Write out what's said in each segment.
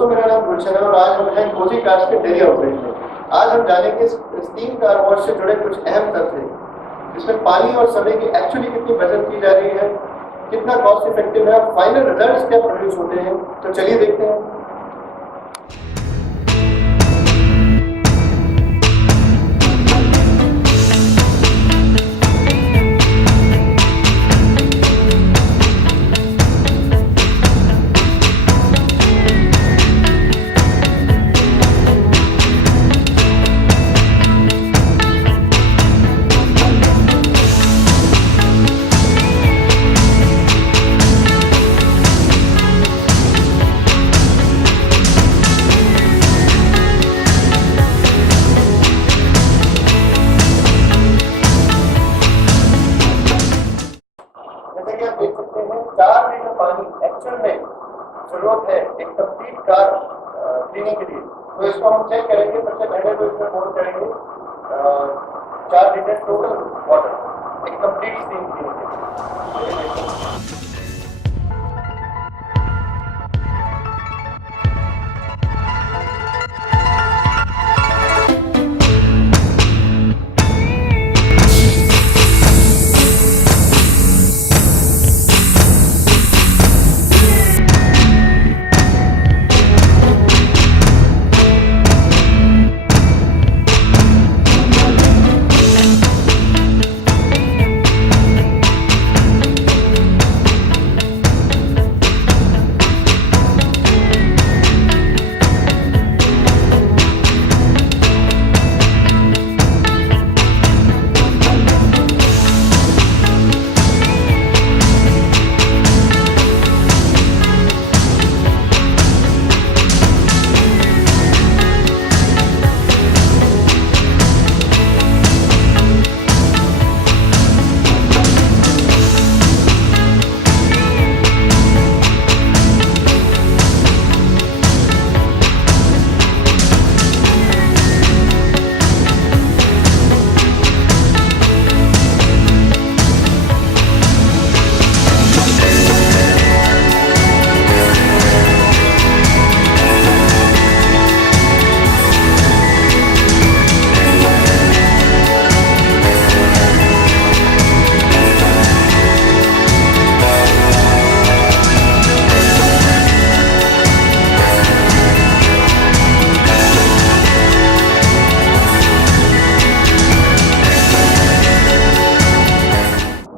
दोस्तों, मेरा नाम गुलशन है और आज हम हैं कोजी कार्स के डेली आउटलेट में। आज हम जानेंगे स्टीम कार वॉश से जुड़े कुछ अहम तथ्य, जिसमें पानी और समय की एक्चुअली कितनी बचत की जा रही है, कितना कॉस्ट इफेक्टिव है, फाइनल रिजल्ट्स क्या प्रोड्यूस होते हैं। तो चलिए देखते हैं। जैसे कि आप देख सकते हैं, 4 लीटर पानी एक्चुअल में जरूरत है एक कंप्लीट कार क्लीनिंग के लिए। तो इसको हम चेक करेंगे। सबसे पहले तो इसमें बोल करेंगे 4 लीटर टोटल वाटर एक कंप्लीट स्टीम क्लीनिंग के लिए।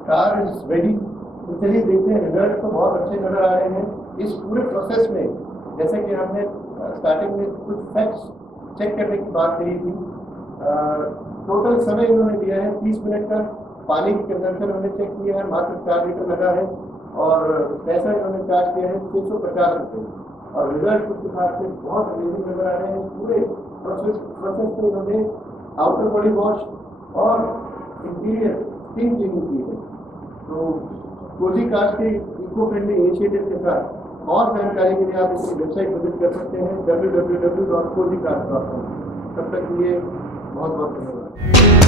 Car is ready. तो चलिए देखते हैं, रिजल्ट तो बहुत अच्छे नजर आ रहे हैं। इस पूरे प्रोसेस में जैसे कि हमने स्टार्टिंग में कुछ फैक्ट्स चेक करने की बात कही थी, टोटल समय इन्होंने दिया है 30 मिनट का। पानी की कंजम्पशन हमने चेक किया है, मात्र 4 लीटर लगा है और पैसा इन्होंने चार्ज किया है 650 रुपये। और रिजल्ट कुछ हिसाब से बहुत अमेजिंग नजर आ रहे हैं। पूरे प्रोसेस में इन्होंने आउटर बॉडी वॉश और इंटीरियर स्टीम क्लीनिंग की है। तो कोजी कार्स के इको फ्रेंडली इनिशिएटिव के साथ और जानकारी के लिए आप इसकी वेबसाइट विजिट कर सकते हैं www.cozicars.com। तब तक के लिए बहुत बहुत धन्यवाद।